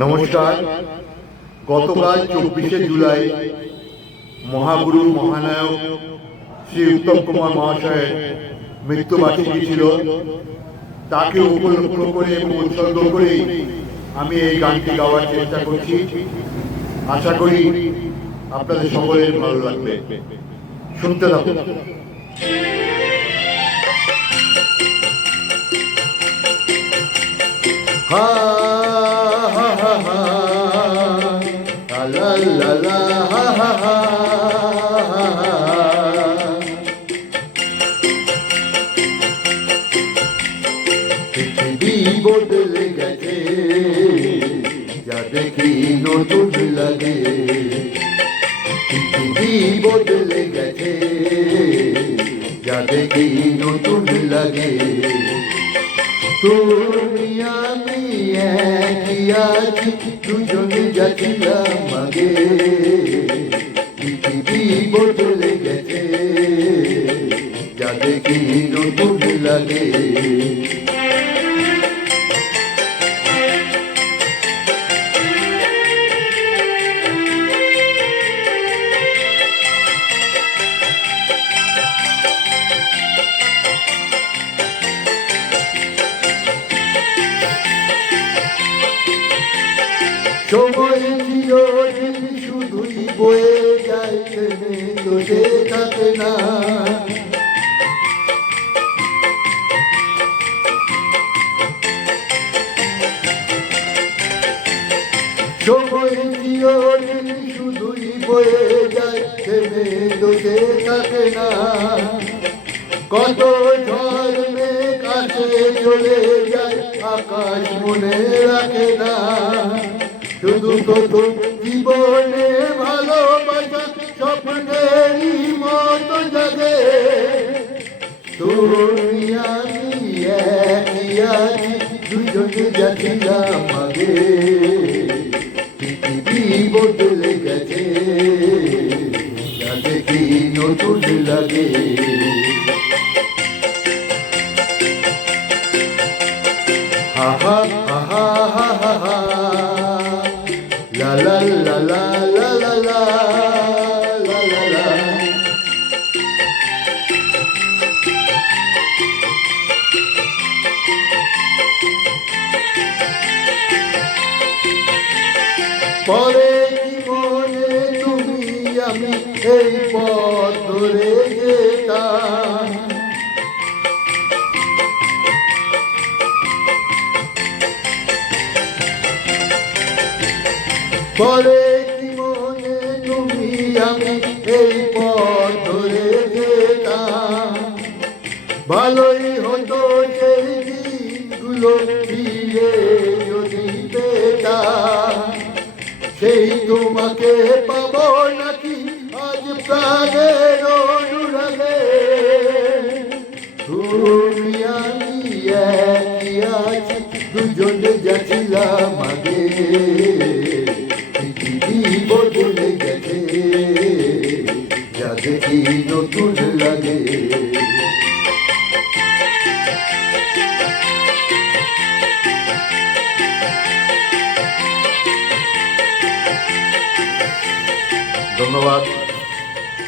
নমস্কার। গতকাল 24শে জুলাই মহাগুরু মহানায়ক শ্রী উত্তম কুমার মহাশয়ের মৃত্যুবার্ষিকী ছিল। তাকে উপলক্ষ করে এবং উৎসর্গ করেই আমি এই গানটি গাওয়ার চেষ্টা করছি। আশা করি আপনাদের সকলের ভালো লাগবে। শুনতে থাকুন। হা হা হা হা লা লা লা হা হা হা। পৃথিবী বদলে গেছে, যা দেখি নতুন লাগে। পৃথিবী বদলে গেছে, যা দেখি নতুন লাগে। তুমি আমি একই আছি, দুজনে যাচ্ছিলাম আগে। পৃথিবী বদলে গেছে, যা দেখি নতুন লাগে। সময় চিরদিন শুধুই বয়ে যায়, থেমে তো সে থাকে না। সময় চিরদিন শুধুই বয়ে যায়, থেমে তো সে থাকে না। কত ঝড় মেঘ আসে চলে যায়, আকাশ মনে রাখে না। শুধু কত জীবনে ভালোবাসা স্বপ্নেরই মতো জাগে। তুমি আমি একই আছি, দুজনে যাচ্ছিলাম আগে। পৃথিবী বদলে গেছে, যা দেখি নতুন লাগে। হা হা হা হা হা হা la la la la la la la la la la। পরে জীবনে তুমি আমি এই পথ ধরে যেতাম। পরে জীবনে তুমি আমি এই পথ ধরে যেতাম। ভালোই হতো সেই দিনগুলো ফিরে যদি পেতাম। সেই তোমাকে পাবো নাকি আজ প্রাণের অনুরাগে। তুমি আমি একই আছি, দুজনে যাচ্ছিলাম আগে। পৃথিবী বদলে গেছে, যা দেখি নতুন লাগে। ধন্যবাদ।